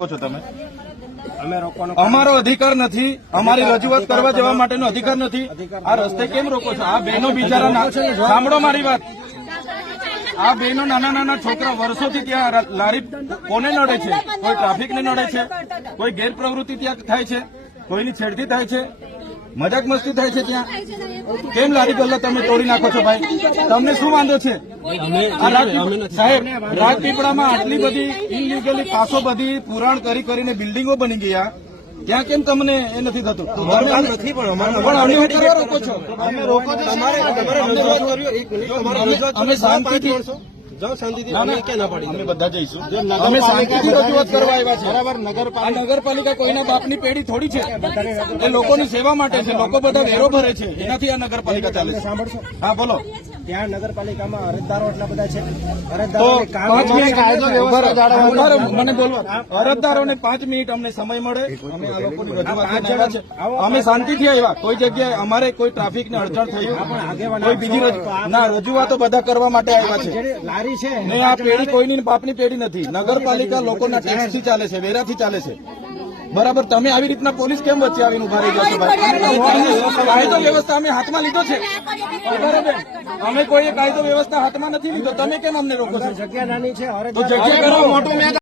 છો તમે? અમે અમારો અધિકાર નથી. અમારી રજૂઆત કરવા જવા માટેનો અધિકાર નથી. આ રસ્તે કેમ રોકો છો? આ બહેનો બિચારા સાંભળો મારી વાત. આ બહેનો નાના નાના છોકરા વર્ષોથી ત્યાં લારી કોને નડે છે? કોઈ ટ્રાફિકને નડે છે? કોઈ ગેરપ્રવૃત્તિ ત્યાં થાય છે? કોઈની છેડતી થાય છે? મજાક મસ્તી થાય છે ત્યાં? કેમ લારી ગલ્લા તમે તોડી નાખો છો ભાઈ? તમને શું વાંધો છે? સાહેબ રાજપીપળામાં આટલી બધી ઇનલીગલી પાસો બધી પુરાણ કરી કરીને બિલ્ડિંગો બની ગયા. ત્યાં કેમ તમને એ નથી થતું? નથી પણ કરવા રોકો છો. અમે રોકો છો અમે- અમે શાંતિથી-. જાઓ શાંતિથી. ના, અમે ક્યાં ના પાડી અમે બધા જઈશું. અમે શાંતિથી રજૂઆત કરવા આવ્યા છે બરાબર નગર નગરપાલિકા કોઈના બાપની પેઢી થોડી છે. એ લોકોની સેવા માટે છે. લોકો બધા વેરો ભરે છે. એનાથી આ નગરપાલિકા ચાલે છે. સાંભળશો. હા બોલો. ત્યાં નગરપાલિકામાં અરજદારો એટલા બધા છે. અરજદારો મને બોલવા અરજદારોને પાંચ મિનિટ અમને સમય મળે. અમે આ લોકોની રજૂઆત અમે શાંતિથી આવ્યા. કોઈ જગ્યાએ અમારે કોઈ ટ્રાફિકને અડચણ થયું કોઈ બીજી ના રજૂઆતો બધા કરવા માટે આવ્યા છે. લારી છે આ પેઢી કોઈની બાપની પેઢી નથી. નગરપાલિકા લોકોના ટેક્સથી ચાલે છે વેરાથી ચાલે છે. બરાબર તમે આવી રીતના પોલીસ કેમ વચ્ચે આવીને ઊભા રહી ગયા ભાઈ? કાયદો વ્યવસ્થા અમે હાથમાં લીધો છે. અમે કોઈ કાયદો વ્યવસ્થા હાથમાં નથી લીધો. તમે કેમ અમને રોકો છો? જગ્યા નાની છે તો જગ્યા કરો મોટું મેદાન